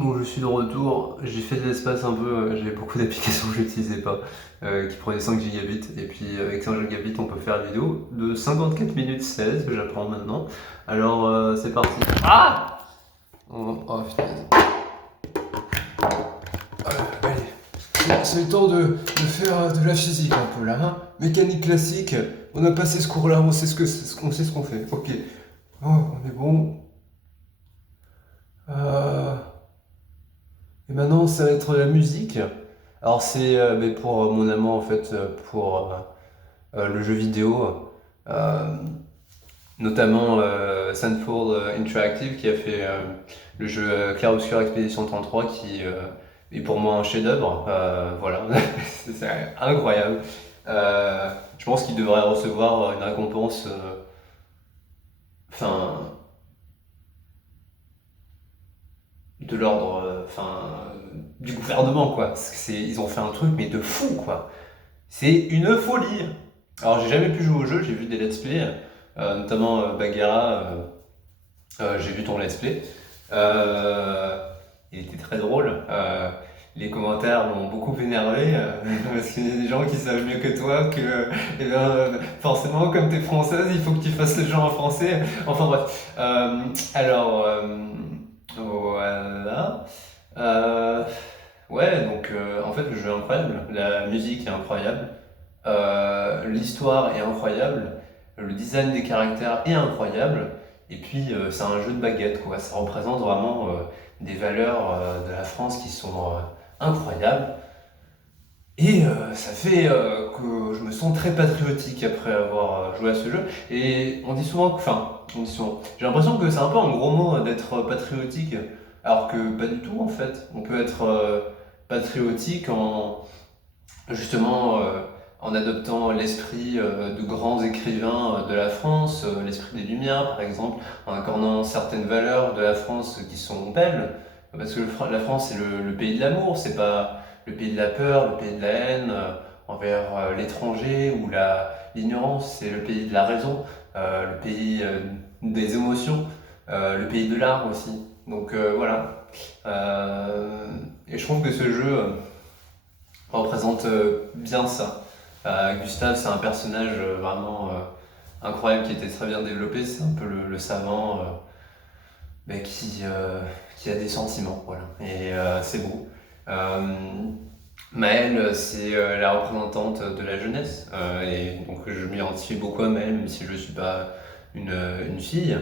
Bon, je suis de retour. J'ai fait de l'espace un peu. J'avais beaucoup d'applications que j'utilisais pas, qui prenaient 5 gigabits. Et puis, avec 5 gigabits, on peut faire une vidéo de 54 minutes 16 que j'apprends maintenant. Alors, c'est parti. Ah! Oh, putain. Allez, c'est le temps de faire de la physique un peu là, hein. Mécanique classique. On a passé ce cours-là, on sait ce qu'on fait. Ok. Oh, on est bon. Euh, Et maintenant, ça va être la musique. Alors c'est mais pour mon amant en fait, pour le jeu vidéo, euh, notamment Sandford Interactive qui a fait le jeu Clair Obscur Expedition 33 qui est pour moi un chef-d'œuvre. Voilà, c'est incroyable. Je pense qu'il devrait recevoir une récompense, enfin de l'ordre, du gouvernement quoi. Parce que ils ont fait un truc mais de fou quoi. C'est une folie. Alors j'ai jamais pu jouer au jeu, j'ai vu des let's play, notamment Bagheera, j'ai vu ton let's play. Euh, il était très drôle. Les commentaires m'ont beaucoup énervé parce qu'il y a des gens qui savent mieux que toi que eh ben, forcément comme tu es française il faut que tu fasses le jeu en français. Enfin bref. Alors voilà. Euh, ouais donc en fait le jeu est incroyable, la musique est incroyable. L'histoire est incroyable, le design des caractères est incroyable, et puis c'est un jeu de baguette, quoi. Ça représente vraiment des valeurs de la France qui sont incroyables. Et ça fait que je me sens très patriotique après avoir joué à ce jeu. Et on dit souvent, on dit souvent, j'ai l'impression que c'est un peu un gros mot d'être patriotique, alors que pas du tout en fait. On peut être patriotique en, justement en adoptant l'esprit de grands écrivains de la France, l'esprit des Lumières par exemple, en accordant certaines valeurs de la France qui sont belles, parce que la France c'est le pays de l'amour, c'est pas le pays de la peur, le pays de la haine envers l'étranger ou l'ignorance, c'est le pays de la raison, le pays des émotions, le pays de l'art aussi. Donc voilà. Et je trouve que ce jeu représente bien ça. Gustave, c'est un personnage vraiment incroyable qui était très bien développé. C'est un peu le savant mais qui a des sentiments. Voilà. Et c'est beau. Euh, Maëlle, c'est la représentante de la jeunesse. Et donc je m'identifie beaucoup à Maëlle, même si je ne suis pas une fille.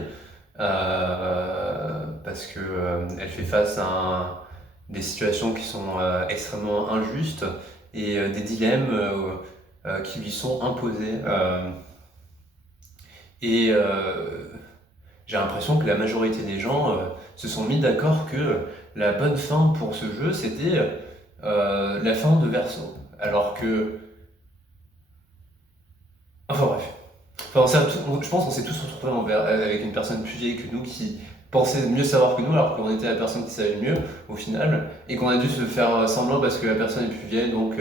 Parce que elle fait face à des situations qui sont extrêmement injustes et des dilemmes qui lui sont imposés. Et j'ai l'impression que la majorité des gens se sont mis d'accord que la bonne fin pour ce jeu, c'était la fin de Verso. Alors que... Enfin bref. Enfin, je pense qu'on s'est tous retrouvés avec une personne plus vieille que nous qui pensait mieux savoir que nous alors qu'on était la personne qui savait le mieux au final et qu'on a dû se faire semblant parce que la personne est plus vieille donc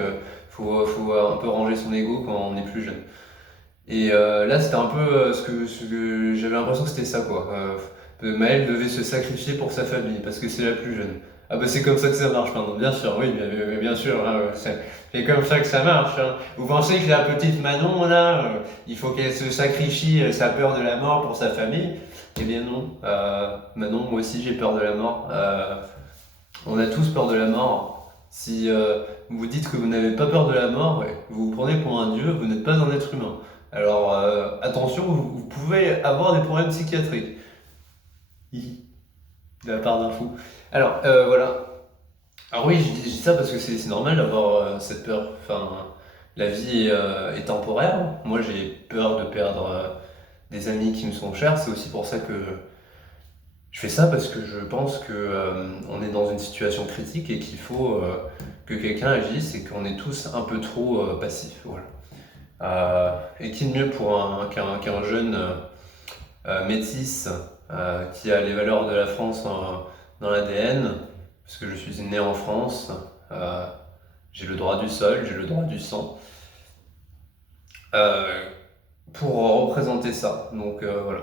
faut un peu ranger son ego quand on est plus jeune. Et là c'était un peu ce que j'avais l'impression que c'était ça quoi. Maëlle devait se sacrifier pour sa famille parce que c'est la plus jeune. Ah bah c'est comme ça que ça marche maintenant, bien sûr, oui, bien sûr, hein, c'est comme ça que ça marche. Hein. Vous pensez que la petite Manon là, il faut qu'elle se sacrifie sa peur de la mort pour sa famille? Eh bien non, Manon, moi aussi j'ai peur de la mort. On a tous peur de la mort. Si vous dites que vous n'avez pas peur de la mort, ouais, vous vous prenez pour un dieu, vous n'êtes pas un être humain. Alors attention, vous pouvez avoir des problèmes psychiatriques. De la part d'un fou. Alors voilà. Alors oui, je dis ça parce que c'est normal d'avoir cette peur. Enfin, la vie est temporaire. Moi j'ai peur de perdre des amis qui me sont chers. C'est aussi pour ça que je fais ça parce que je pense que on est dans une situation critique et qu'il faut que quelqu'un agisse et qu'on est tous un peu trop passifs. Voilà. Et qui de mieux pour qu'un jeune métis qui a les valeurs de la France dans l'ADN, parce que je suis né en France, euh, j'ai le droit du sol, j'ai le droit du sang, euh, pour représenter ça. Donc voilà.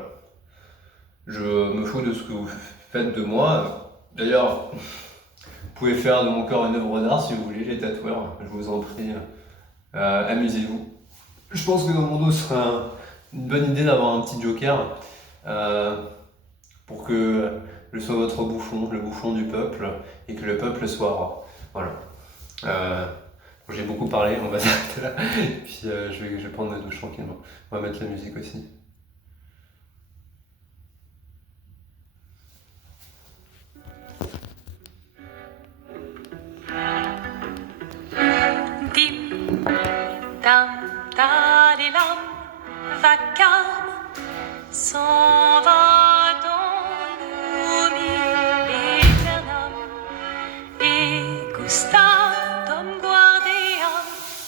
Je me fous de ce que vous faites de moi. D'ailleurs, Vous pouvez faire de mon corps une œuvre d'art si vous voulez, les tatoueurs, je vous en prie, amusez-vous. Je pense que dans mon dos, ce serait une bonne idée d'avoir un petit joker pour que je sois votre bouffon, le bouffon du peuple, et que le peuple soit roi. Voilà. J'ai beaucoup parlé, on va s'arrêter là, et puis je vais prendre ma douche tranquillement. On va mettre la musique aussi. Dim, dam, dalilam, vacarme, s'en va dans l'oubli éternel. Et gustatum guardiam,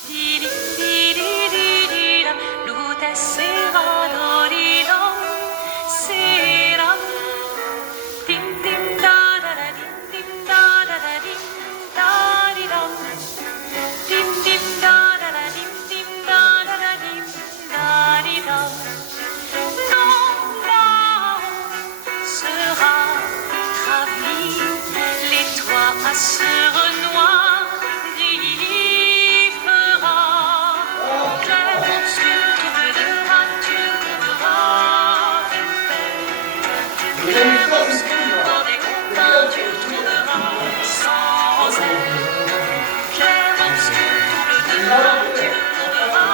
dili, dili, dili, lam, lute sera dolilam, seram. Dim, dim, da, da, da, dim, dim, da, da, da, dim, da, di, dam. Dim, dim, da, da, da, dim, dim, da, da, da, dim, da, di, dam. Non, là-haut sera ravi, les toits à sur noir fera. Clair, obscur, double de peinture, trouveras clair, obscur, dans des confins, tu trouveras sans aile. Clair, obscur, double de peinture, trouveras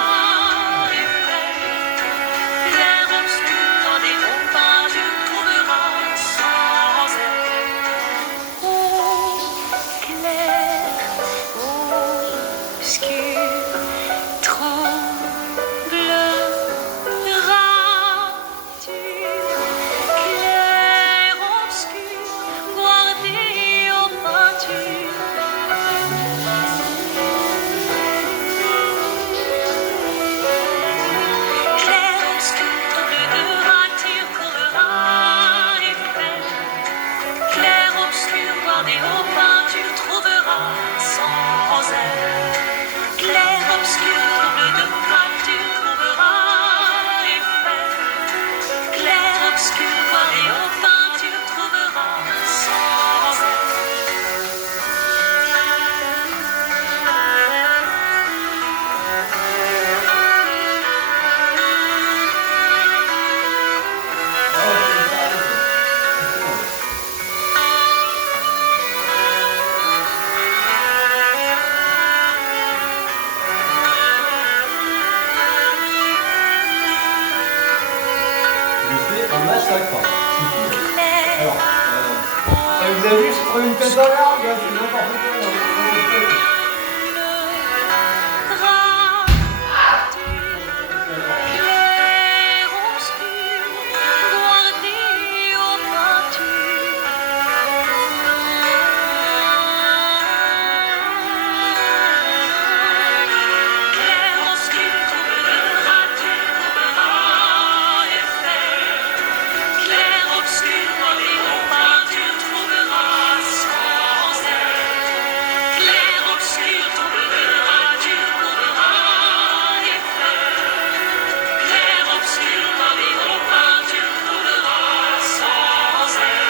clair, obscur, dans des confins, tu trouveras sans aile. Oh, clair, obscur, trouveras-tu. Clair, obscur, guardé aux peintures. Clair, obscur, double de rature, courera et fait. Clair, obscur, guardé aux peintures, trouveras sans aile. Clair, obscur, double de rature, trouveras et fait. Clair, obscur, guardé aux peintures, trouveras sans Je fais un massacre. clair. Alors, vous avez vu, je prends une tête en l'air, c'est n'importe quoi. Clair, obscur, guardé aux peintures. Clair, obscur, trouble de rature, trouveras et fait. Clair, obscur, guardé aux peintures, trouveras sans aile. Clair, obscur, trouble de rature, trouveras et fait. Clair, obscur, guardé aux peintures, trouveras sans aile.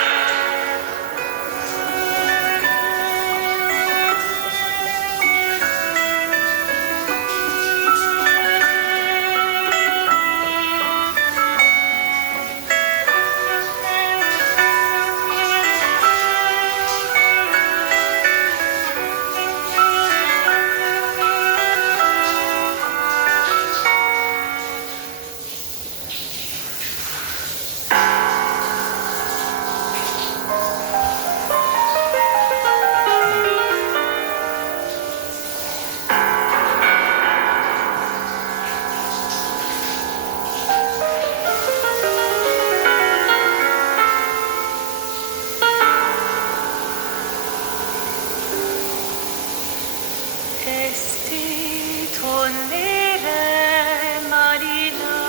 Esti tonere marina,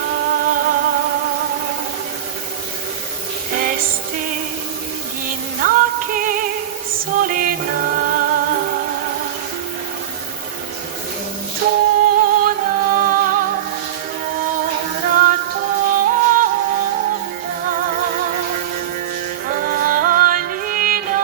esti ginaki soledad, tona, tona, tona, alina.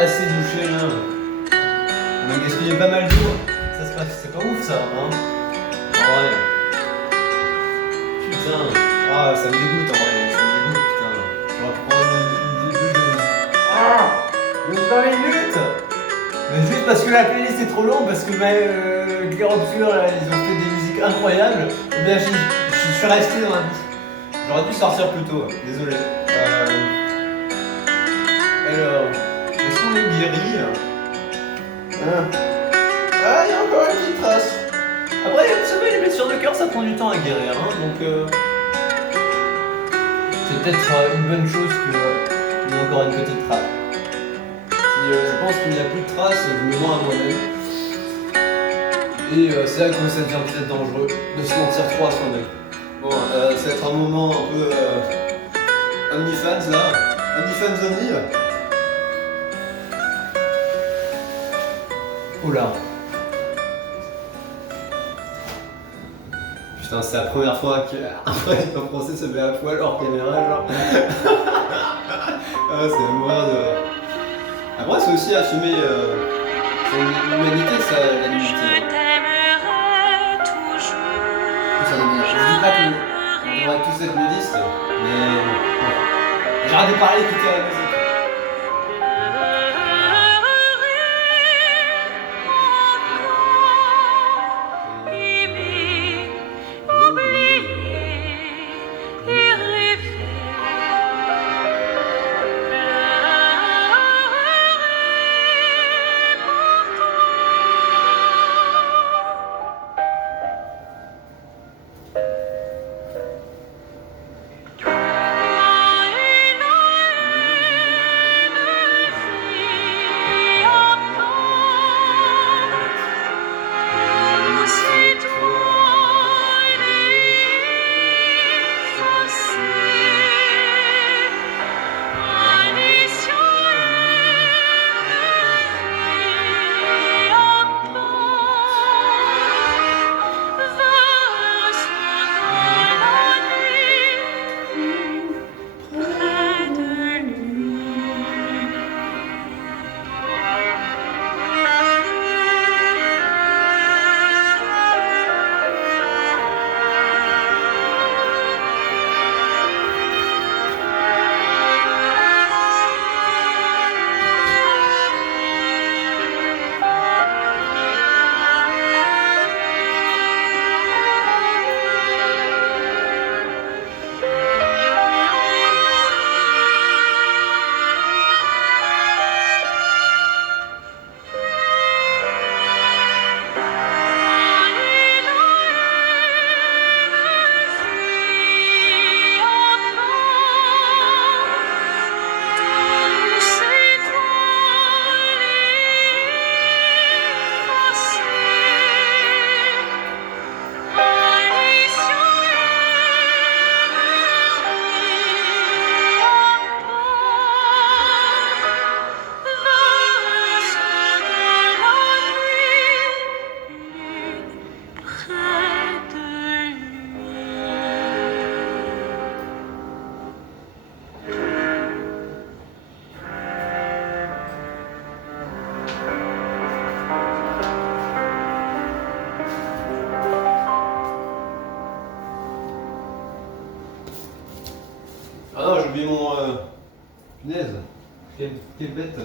assez douché là. On a gaspillé pas mal d'eau. Ça se passe, c'est pas ouf ça, hein. En vrai. Putain. Ah, ça me dégoûte en vrai. Ça me dégoûte, putain. Je vais reprendre une douche de. Ah, mais 20 minutes. Mais juste parce que la playlist est trop longue, parce que Cléropsure, là, ils ont fait des musiques incroyables, et bien je suis resté dans la bouche. J'aurais dû sortir plus tôt, désolé. Alors, est-ce qu'on est guéri? Ah, il y a encore une petite trace. Après, vous savez, les blessures de cœur, ça prend du temps à guérir, hein, donc c'est peut-être une bonne chose qu'il y ait encore une petite trace. Je pense qu'il n'y a plus de traces, je me mens à moi-même. Et c'est là que ça devient peut-être dangereux de se mentir trop à soi-même. Bon, ça va être un moment un peu OnlyFans là. OnlyFans Only. Oula. Putain, c'est la première fois qu'un Français se met à poil hors caméra, genre. Ah, c'est à mourir de rire. Après, c'est aussi assumer son humanité, ça, la nudité. Je t'aimerai toujours. Ça veut dire, je dis pas qu'on devrait tous être nudistes, mais bon. J'arrête de parler, écouter la musique. Ah non, j'ai oublié mon. Punaise. Quelle bête.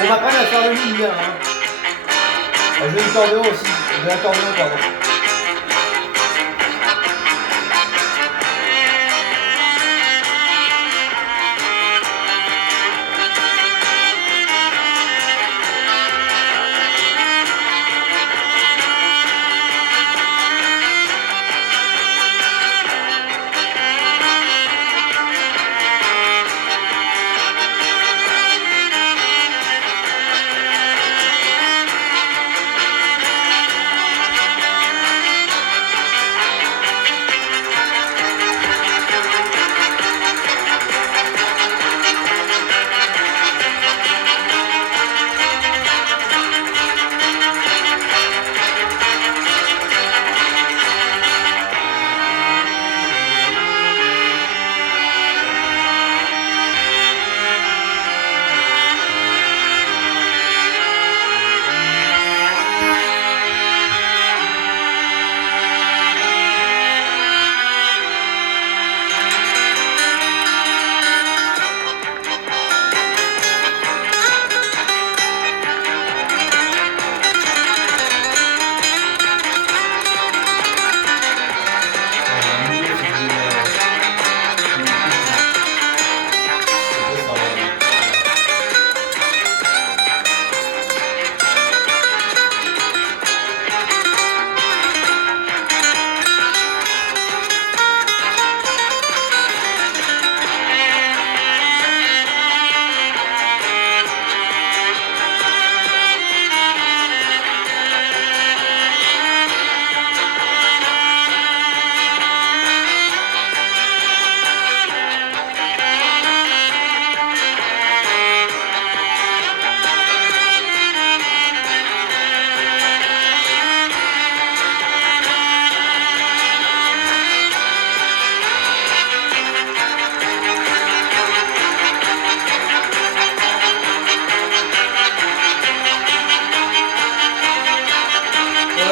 On va pas la faire le lit, hein. Je vais l'accordéon aussi. Je vais l'accordéon, pardon.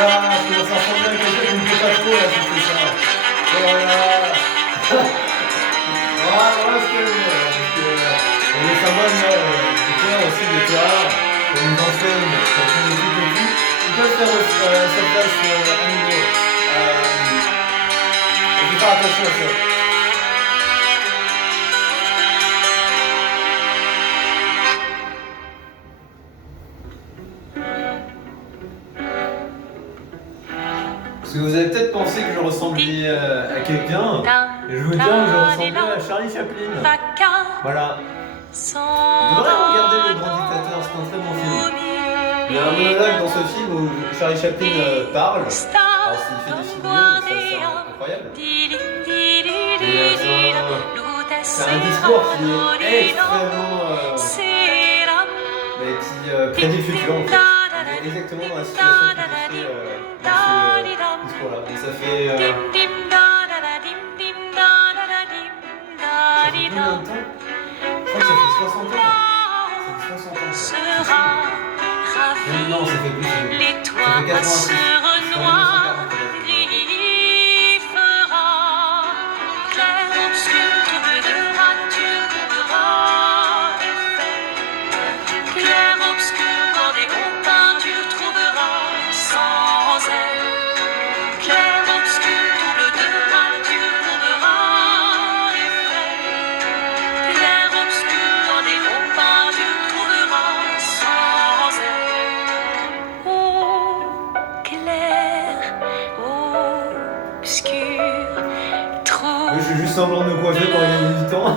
là, je commence à ressembler à quelqu'un qui ne fait pas trop là, si c'est ça. Oh là là. Voilà ce que je veux. Parce que les symboles, là, c'est clair aussi, des terrains, comme une enseigne, quand on est tout petit, ils peuvent faire sa place à nouveau. Il faut faire attention à ça. Parce que vous avez peut-être pensé que je ressemblais à quelqu'un, et je veux dire que je ressemblais à Charlie Chaplin. Voilà. Vous devriez regarder Le Grand Dictateur, c'est un très bon film. Il y a un monologue dans ce film où Charlie Chaplin parle. Alors s'il fait des films mieux, c'est incroyable. Et c'est un discours qui est extrêmement... mais qui prédit le futur en fait. On est exactement dans la situation qui est décrite dans ce discours-là. Et ça fait... ça fait combien de temps? Je crois que ça fait 60 ans. Ça fait 60 ans. Non, ça fait plus. Ça fait 86. Oui, je fais juste semblant de me coiffer pour gagner du temps.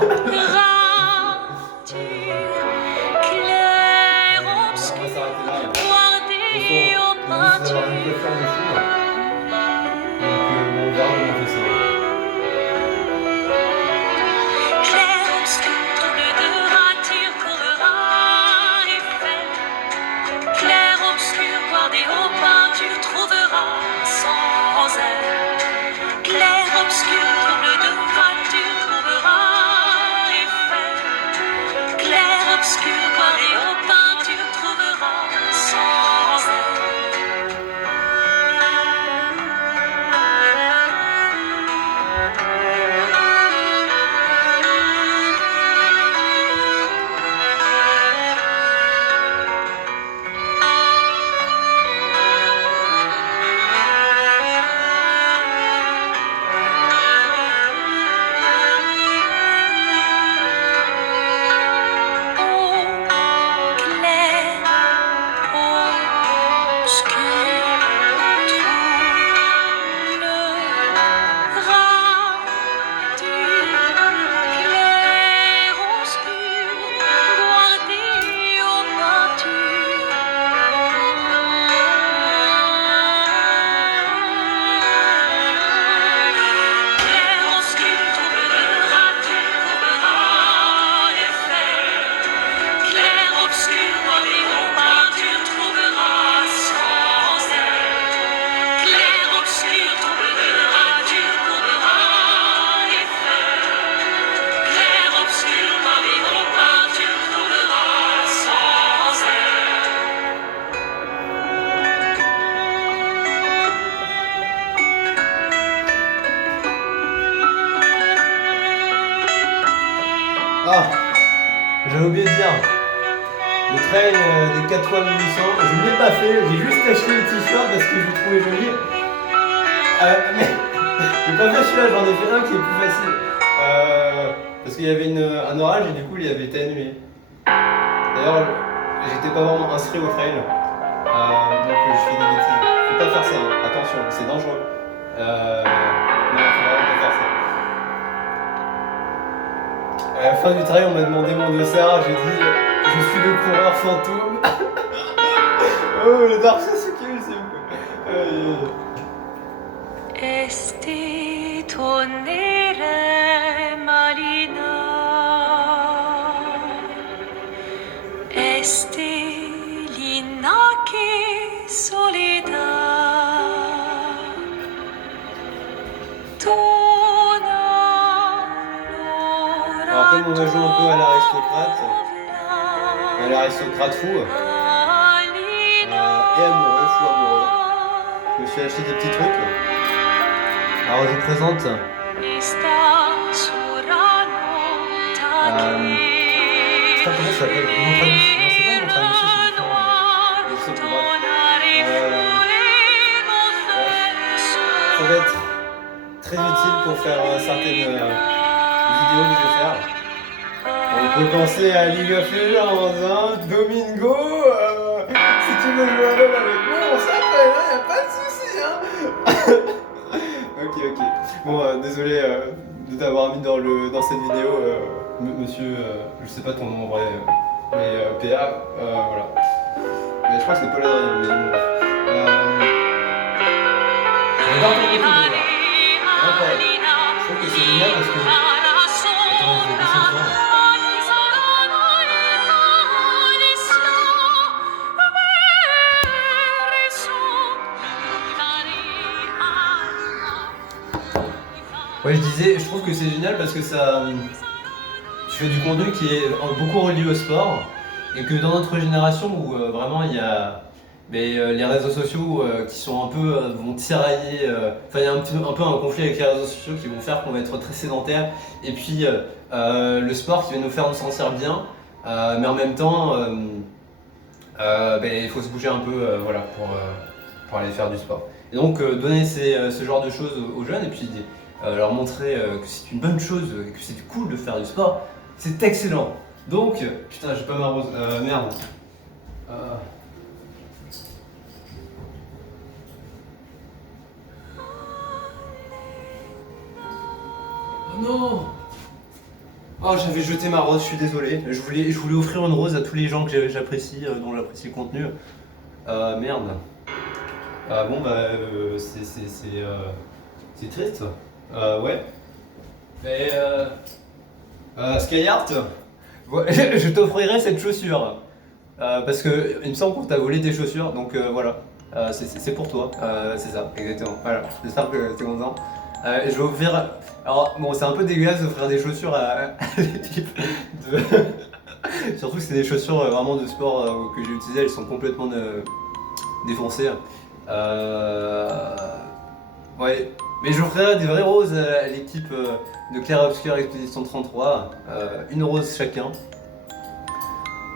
Ah, j'avais oublié de dire, le trail des 4 fois 1800, je ne l'ai pas fait, j'ai juste acheté le t-shirt parce que je le trouvais joli. Mais j'ai pas fait celui-là, j'en ai fait un qui est plus facile. Parce qu'il y avait un orage et du coup il avait été annulé. D'ailleurs, j'étais pas vraiment inscrit au trail, donc je fais des bêtises. Faut pas faire ça, hein. Attention, c'est dangereux. Non, faut vraiment pas faire ça. À la fin du trail, on m'a demandé mon dossard, j'ai dit je suis le coureur fantôme. Oh, le Dark Sasuke, c'est quoi. Esti tonere marina, esti linake soledad. Alors comme on va jouer un peu à l'aristocrate fou, et amoureux, fou amoureux, je suis acheté des petits trucs. Alors je vous présente. Je sais pas comment ça s'appelle. Mon traduction. Non, c'est pas mon traduction, c'est différent. Je sais plus, bref. Ça va être très utile pour faire certaines vidéos que je vais faire. On peut penser à League of Legends, hein, Domingo. Si tu veux jouer à LoL avec moi, on s'appelle, hein, y a pas de soucis, hein. Ok. Bon, désolé de t'avoir mis dans cette vidéo, monsieur, je sais pas ton nom en vrai, mais PA, voilà. Mais je crois que c'est Paul Adrien, mais bon. J'adore ton contenu déjà. Je trouve que c'est génial parce que. Attends, je vais baisser le son. Ouais, je disais, je trouve que c'est génial parce que ça. Tu fais du contenu qui est beaucoup relié au sport et que dans notre génération où vraiment il y a les réseaux sociaux qui sont un peu vont tirailler. Enfin, il y a un peu un conflit avec les réseaux sociaux qui vont faire qu'on va être très sédentaire et puis le sport qui va nous faire nous sentir bien, mais en même temps, il faut se bouger un peu voilà, pour aller faire du sport. Et donc donner ce genre de choses aux jeunes et puis leur montrer que c'est une bonne chose, que c'est cool de faire du sport, c'est excellent. Donc, putain, j'ai pas ma rose, merde. Oh non! Oh, j'avais jeté ma rose, je suis désolé. Je voulais offrir une rose à tous les gens que j'apprécie, dont j'apprécie le contenu. Merde. Bon, bah, c'est triste. Ouais. Mais Skyheart, ouais, je t'offrirai cette chaussure. Parce que il me semble qu'on t'a volé tes chaussures, donc voilà. C'est pour toi, c'est ça, exactement. Voilà, j'espère que t'es content. Je vais offrir. Alors, bon, c'est un peu dégueulasse d'offrir des chaussures à l'équipe de. Surtout que c'est des chaussures vraiment de sport que j'ai utilisées, elles sont complètement défoncées. Ouais. Mais j'offrirai des vraies roses à l'équipe de Clair Obscur Expédition 33, une rose chacun.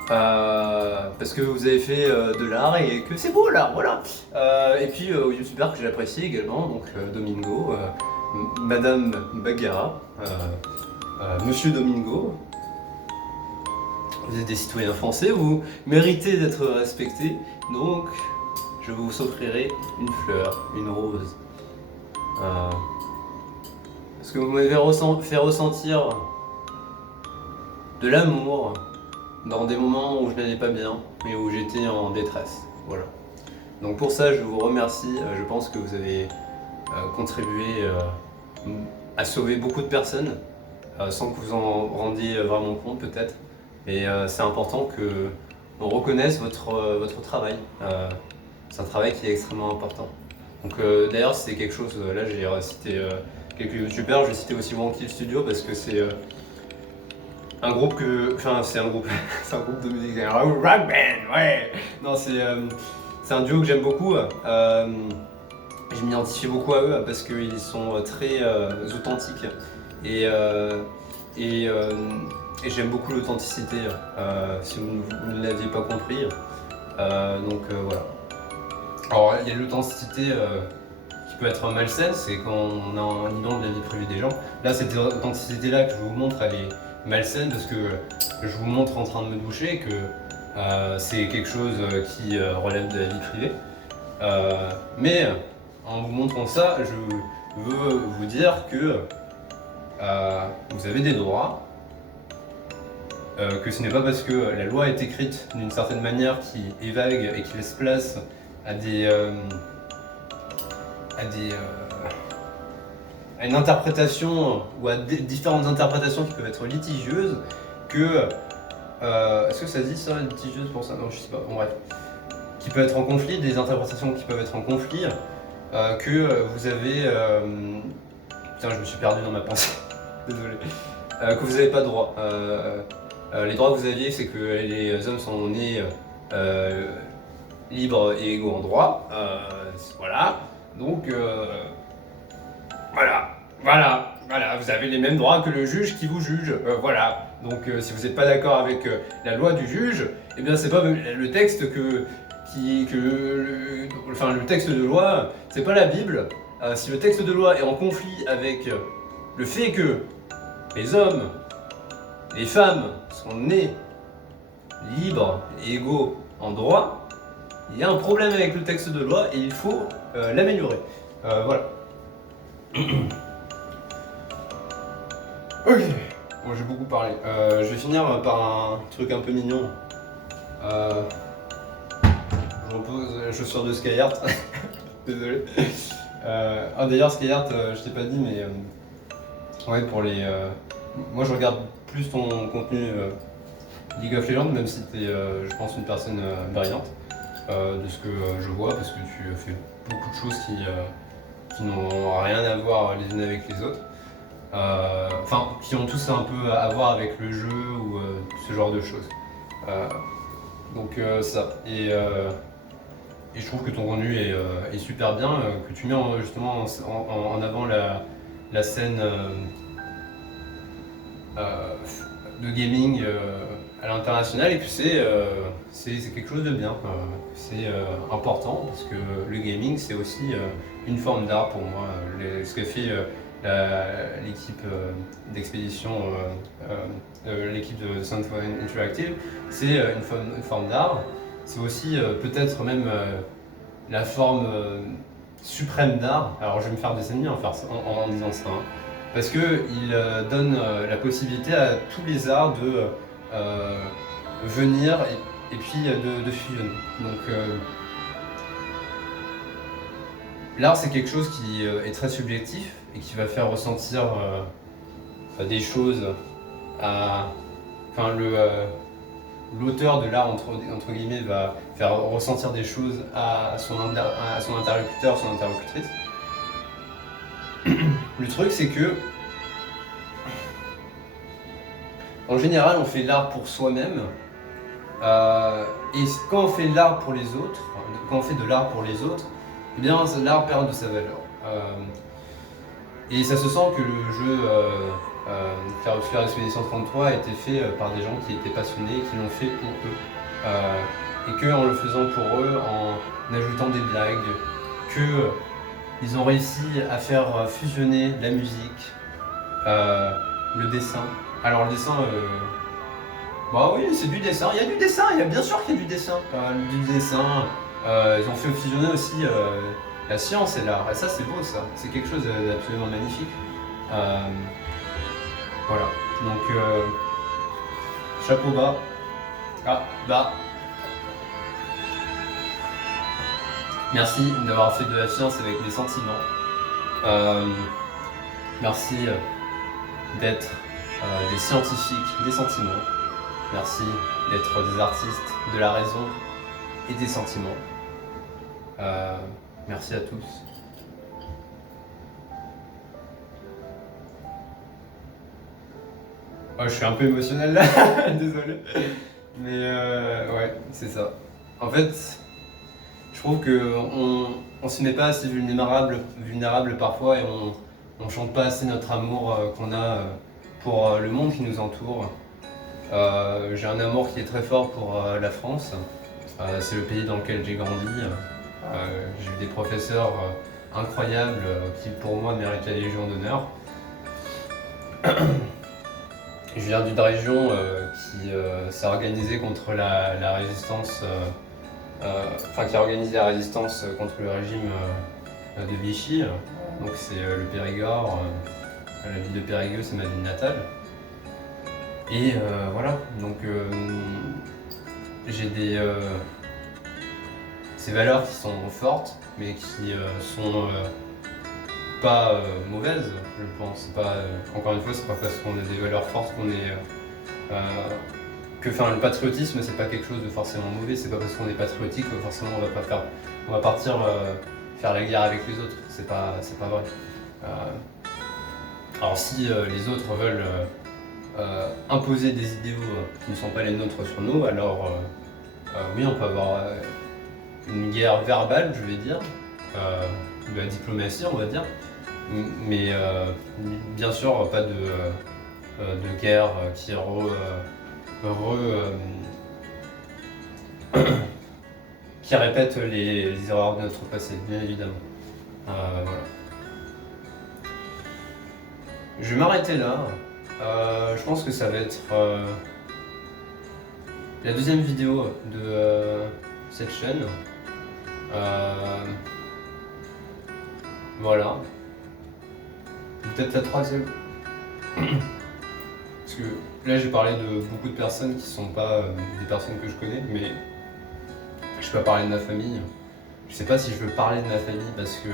Parce que vous avez fait de l'art et que c'est beau l'art, voilà. Et puis aux youtubeurs que j'apprécie également, donc Domingo, Madame Bagara, Monsieur Domingo. Vous êtes des citoyens français, vous méritez d'être respectés, donc je vous offrirai une fleur, une rose. Parce que vous m'avez fait ressentir de l'amour dans des moments où je n'allais pas bien et où j'étais en détresse. Voilà. Donc pour ça, je vous remercie. Je pense que vous avez contribué à sauver beaucoup de personnes sans que vous en rendiez vraiment compte peut-être. Et c'est important que on reconnaisse votre travail. C'est un travail qui est extrêmement important. Donc d'ailleurs c'est quelque chose, là j'ai cité quelques youtubeurs, je vais citer aussi Wonky Studio parce que c'est un groupe c'est un groupe de musique, un rock band, ouais. Non c'est un duo que j'aime beaucoup, je m'identifie beaucoup à eux parce qu'ils sont très authentiques et j'aime beaucoup l'authenticité, si vous ne l'aviez pas compris, donc voilà. Alors il y a l'authenticité qui peut être malsaine, c'est quand on inonde la vie privée des gens. Là cette authenticité-là que je vous montre, elle est malsaine parce que je vous montre en train de me doucher et que c'est quelque chose qui relève de la vie privée. Mais en vous montrant ça, je veux vous dire que vous avez des droits, que ce n'est pas parce que la loi est écrite d'une certaine manière qui est vague et qui laisse place à une interprétation ou à différentes interprétations qui peuvent être litigieuses que est-ce que ça se dit ça, litigieuse pour ça? Non, je sais pas, bon bref, qui peut être en conflit, des interprétations qui peuvent être en conflit, que vous avez putain, je me suis perdu dans ma pensée. Désolé. Que vous n'avez pas de droit. Les droits que vous aviez, c'est que les hommes sont nés libres et égaux en droit. Voilà. Donc voilà, vous avez les mêmes droits que le juge qui vous juge, voilà. Donc si vous n'êtes pas d'accord avec la loi du juge, eh bien c'est pas le texte le texte de loi, c'est pas la Bible. Si le texte de loi est en conflit avec le fait que les hommes, les femmes sont nés libres et égaux en droit, il y a un problème avec le texte de loi et il faut l'améliorer. Voilà. Ok, bon j'ai beaucoup parlé. Je vais finir par un truc un peu mignon. Je repose les chaussures de Skyheart. Désolé. D'ailleurs Skyheart, je t'ai pas dit mais ouais pour les... moi je regarde plus ton contenu League of Legends, même si t'es je pense une personne brillante de ce que je vois, parce que tu fais beaucoup de choses qui n'ont rien à voir les unes avec les autres. Enfin, qui ont tous un peu à voir avec le jeu ou ce genre de choses. Donc ça. Et je trouve que ton contenu est super bien, que tu mets justement en avant la scène de gaming à l'international, et puis c'est quelque chose de bien. C'est important parce que le gaming c'est aussi une forme d'art pour moi. Ce que fait l'équipe d'expédition, l'équipe de Soundfone Interactive, c'est une forme d'art. C'est aussi peut-être même la forme suprême d'art. Alors je vais me faire des ennemis en disant ça, hein. Parce qu'il donne la possibilité à tous les arts de venir et puis de fusionner. Donc l'art c'est quelque chose qui est très subjectif et qui va faire ressentir des choses à... Enfin l'auteur de l'art entre guillemets va faire ressentir des choses à son interlocuteur, son interlocutrice. Le truc c'est que en général on fait l'art pour soi-même et quand on fait l'art pour les autres, quand on fait de l'art pour les autres, eh bien l'art perd de sa valeur. Et ça se sent que le jeu Faire Expédition 33 a été fait par des gens qui étaient passionnés, qui l'ont fait pour eux. Et qu'en le faisant pour eux, en ajoutant des blagues, ils ont réussi à faire fusionner la musique, le dessin. Alors le dessin, bah oui, c'est du dessin. Il y a du dessin, bien sûr qu'il y a du dessin. Ils ont fait fusionner aussi la science et l'art. Et ça, c'est beau, ça. C'est quelque chose d'absolument magnifique. Voilà. Donc, chapeau bas. Ah, bas. Merci d'avoir fait de la science avec mes sentiments. Merci d'être des scientifiques des sentiments. Merci d'être des artistes de la raison et des sentiments. Merci à tous. Oh, je suis un peu émotionnel là, désolé. Mais ouais, c'est ça. En fait, je trouve qu'on se met pas assez vulnérable parfois et on chante pas assez notre amour qu'on a pour le monde qui nous entoure. J'ai un amour qui est très fort pour la France. C'est le pays dans lequel j'ai grandi. J'ai eu des professeurs incroyables qui pour moi méritent la Légion d'honneur. Je viens d'une région qui s'est organisée contre la résistance, qui a organisé la résistance contre le régime de Vichy. Donc c'est le Périgord, la ville de Périgueux, c'est ma ville natale. Et voilà, donc j'ai ces valeurs qui sont fortes, mais qui sont pas mauvaises, je pense. Encore une fois, c'est pas parce qu'on a des valeurs fortes qu'on est... le patriotisme, c'est pas quelque chose de forcément mauvais. C'est pas parce qu'on est patriotique que forcément on va partir faire la guerre avec les autres. C'est pas vrai. Alors si les autres veulent imposer des idéaux qui ne sont pas les nôtres sur nous, alors oui, on peut avoir une guerre verbale, je vais dire, de la diplomatie, on va dire. Mais bien sûr, pas de guerre qui qui répète les erreurs de notre passé, bien évidemment. Voilà. Je vais m'arrêter là. Je pense que ça va être la deuxième vidéo de cette chaîne. Voilà. Peut-être la troisième. Parce que là j'ai parlé de beaucoup de personnes qui sont pas des personnes que je connais, mais je peux pas parler de ma famille. Je sais pas si je veux parler de ma famille parce que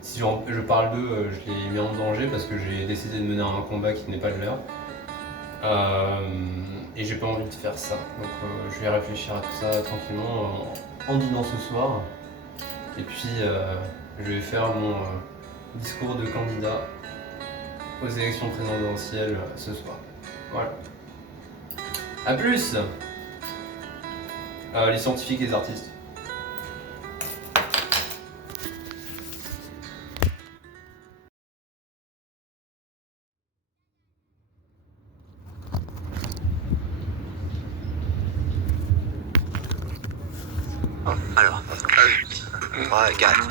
si je parle d'eux, je les mets en danger parce que j'ai décidé de mener un combat qui n'est pas le leur. Et j'ai pas envie de faire ça. Donc je vais réfléchir à tout ça tranquillement en dînant ce soir. Et puis je vais faire mon discours de candidat aux élections présidentielles ce soir. Voilà. A plus les scientifiques et les artistes. Alors, regarde.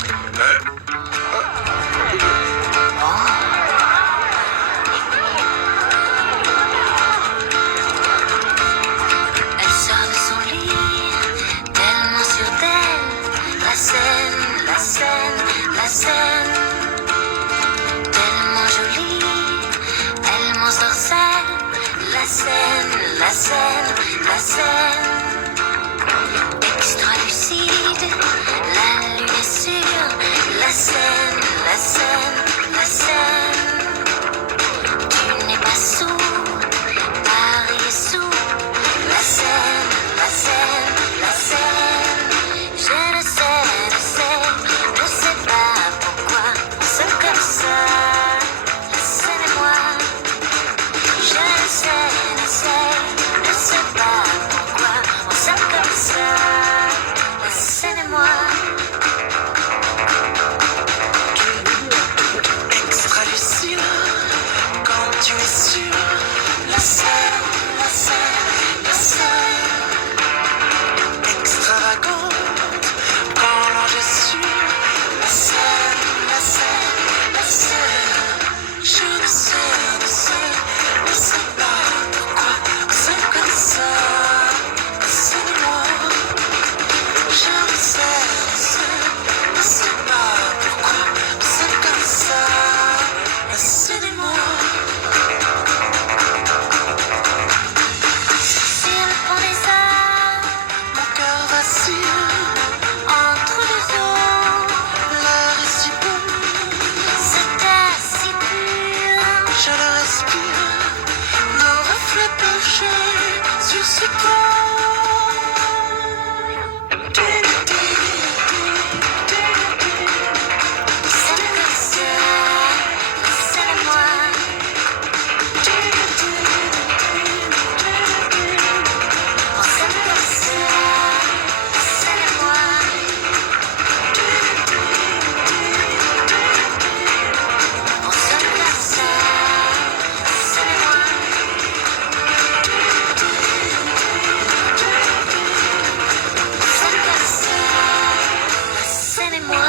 Elle sort de son lit, tellement sûre d'elle. La scène, la scène, la scène. Tellement jolie, elle m'ensorcelle. La scène, la scène, la scène. Extra lucide, la lune est sûre. La scène, la scène, la scène. Tu n'es pas sourd, Paris est sourd. La scène, la scène, la scène. Je ne sais pas pourquoi on s'aime comme ça. La scène et moi. Je ne sais pas pourquoi on s'aime comme ça. La scène et moi. Extra lucide, quand tu es sûr. La scène, la scène, la scène. Extravagante, quand l'ange est sûr. La scène, la scène, la scène. Je ne sais pas pourquoi on s'aime comme ça. La scène et moi. Je ne sais pas pourquoi on s'aime comme ça. La scène et moi. Sur le pont des arts, Mon cœur vacille, entre deux eaux, l'air est si bon, cet air si pur. je le respire. Nos reflets penchés sur ce pont. C'est comme ça, la scène et moi. On s'aime comme ça, la scène et moi. On s'aime comme ça, la scène et moi. On s'aime comme ça, la scène et moi.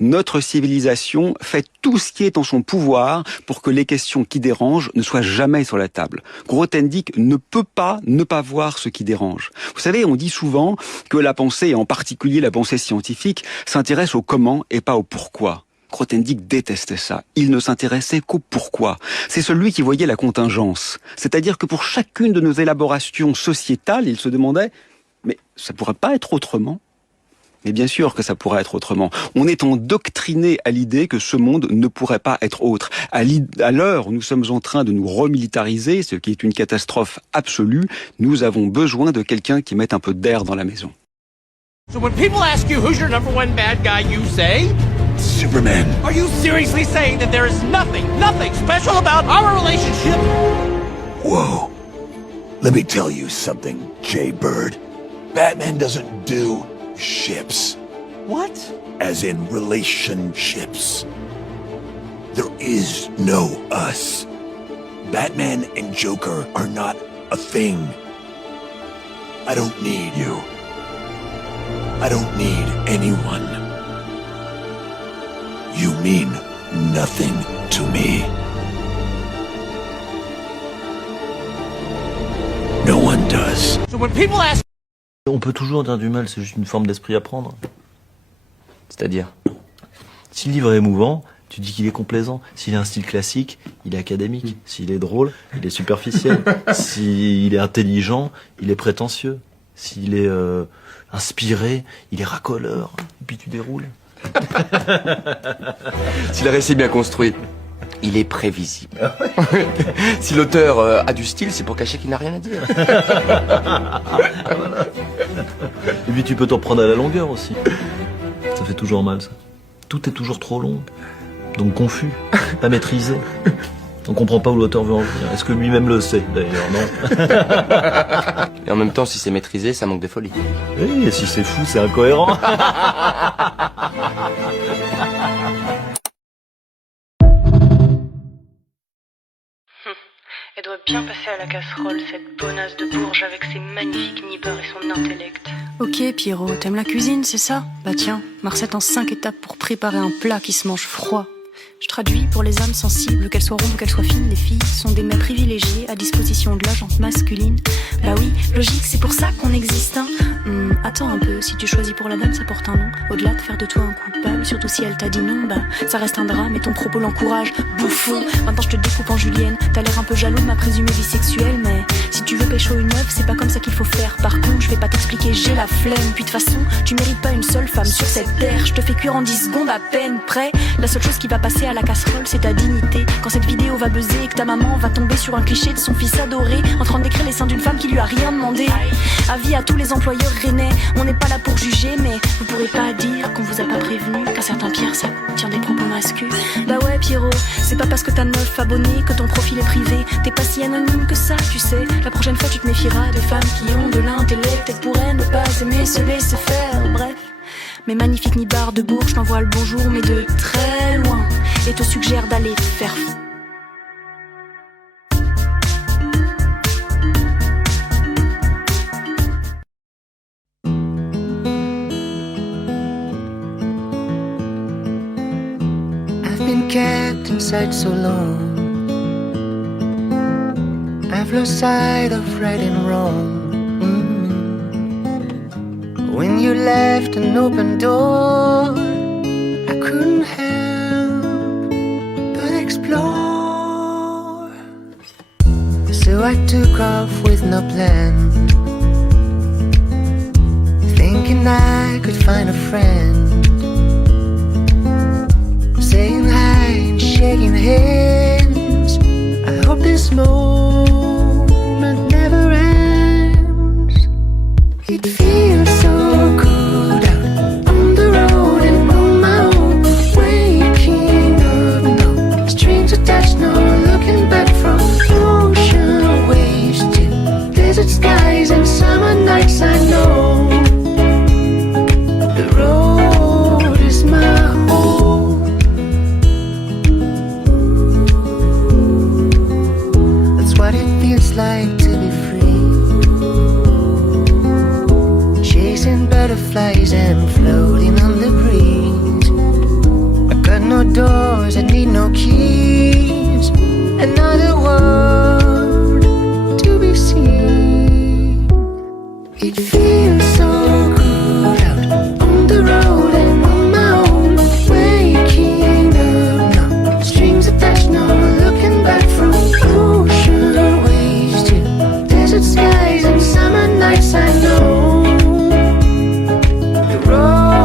Notre civilisation fait tout ce qui est en son pouvoir pour que les questions qui dérangent ne soient jamais sur la table. Grothendieck ne peut pas ne pas voir ce qui dérange. Vous savez, on dit souvent que la pensée, et en particulier la pensée scientifique, s'intéresse au comment et pas au pourquoi. Grothendieck détestait ça. Il ne s'intéressait qu'au pourquoi. C'est celui qui voyait la contingence. C'est-à-dire que pour chacune de nos élaborations sociétales, il se demandait « mais ça pourrait pas être autrement ?» Mais bien sûr que ça pourrait être autrement. On est endoctriné à l'idée que ce monde ne pourrait pas être autre. À l'heure où nous sommes en train de nous remilitariser, ce qui est une catastrophe absolue, nous avons besoin de quelqu'un qui mette un peu d'air dans la maison. So when people ask you who's your number one bad guy, you say? Superman. Are you seriously saying that there is nothing special about our relationship? Whoa. Let me tell you something, Jay Bird. Batman doesn't do ships. What? As in relationships. There is no us. Batman and Joker are not a thing. I don't need you. I don't need anyone. You mean nothing to me. No one does. So when people ask On peut toujours dire du mal, c'est juste une forme d'esprit à prendre. C'est-à-dire, si le livre est émouvant, tu dis qu'il est complaisant. S'il a un style classique, il est académique. S'il est drôle, il est superficiel. S'il est intelligent, il est prétentieux. S'il est inspiré, il est racoleur. Et puis tu déroules. Si le récit est bien construit, il est prévisible. Si l'auteur a du style, c'est pour cacher qu'il n'a rien à dire. Et puis tu peux t'en prendre à la longueur aussi. Ça fait toujours mal, ça. Tout est toujours trop long. Donc confus, pas maîtrisé. On comprend pas où l'auteur veut en venir. Est-ce que lui-même le sait, d'ailleurs, non? Et en même temps, si c'est maîtrisé, ça manque de folie. Oui, et si c'est fou, c'est incohérent. Elle doit bien passer à la casserole, cette bonasse de Bourges avec ses magnifiques nibbeurs et son intellect. Ok Pierrot, t'aimes la cuisine, c'est ça? Bah tiens, ma recette en 5 étapes pour préparer un plat qui se mange froid. Je traduis pour les âmes sensibles, qu'elles soient rondes ou qu'elles soient fines, les filles sont des mets privilégiés à disposition de la gente masculine. Bah oui, logique, c'est pour ça qu'on existe, hein. Attends un peu, si tu choisis pour la dame, ça porte un nom. Au-delà de faire de toi un coupable, surtout si elle t'a dit non, bah ça reste un drame et ton propos l'encourage. Bouffon, maintenant je te découpe en julienne. T'as l'air un peu jaloux de ma présumée vie sexuelle, mais si tu veux pécho une meuf, c'est pas comme ça qu'il faut faire. Par contre, je vais pas t'expliquer, j'ai la flemme. Puis de toute façon, tu mérites pas une seule femme sur cette terre. Je te fais cuire en 10 secondes à peine près. La seule chose qui va passer à la casserole, c'est ta dignité. Quand cette vidéo va buzzer et que ta maman va tomber sur un cliché de son fils adoré en train de décrire les seins d'une femme qui lui a rien demandé. Avis à tous les employeurs rennais, on n'est pas là pour juger, mais vous pourrez pas dire qu'on vous a pas prévenu qu'un certain Pierre ça tient des propos masculins. Bah ouais Pierrot, c'est pas parce que t'as 9 abonnés que ton profil est privé. T'es pas si anonyme que ça, tu sais. La prochaine fois tu te méfieras des femmes qui ont de l'intellect et pourraient ne pas aimer se laisser faire. Bref, mes magnifiques nibards de Bourges t'envoient le bonjour mais de très loin et te suggèrent d'aller te faire kept inside so long. I've lost sight of right and wrong. When you left an open door, I couldn't help but explore. So I took off with no plan, thinking I could find a friend, saying hi and shaking hands. I hope this moment never ends. It feels so good out on the road and on my own, waking up, no strings attached, no looking back, from ocean waves to desert skies and summer nights. I know the road is my home. What it feels like to be free, chasing butterflies and floating on the breeze. I got no doors, I need no keys. Another world to be seen. It feels so good out on the road and on my own, waking up, no strings attached, no looking back, from ocean waves to desert skies and summer nights. I know the road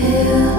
till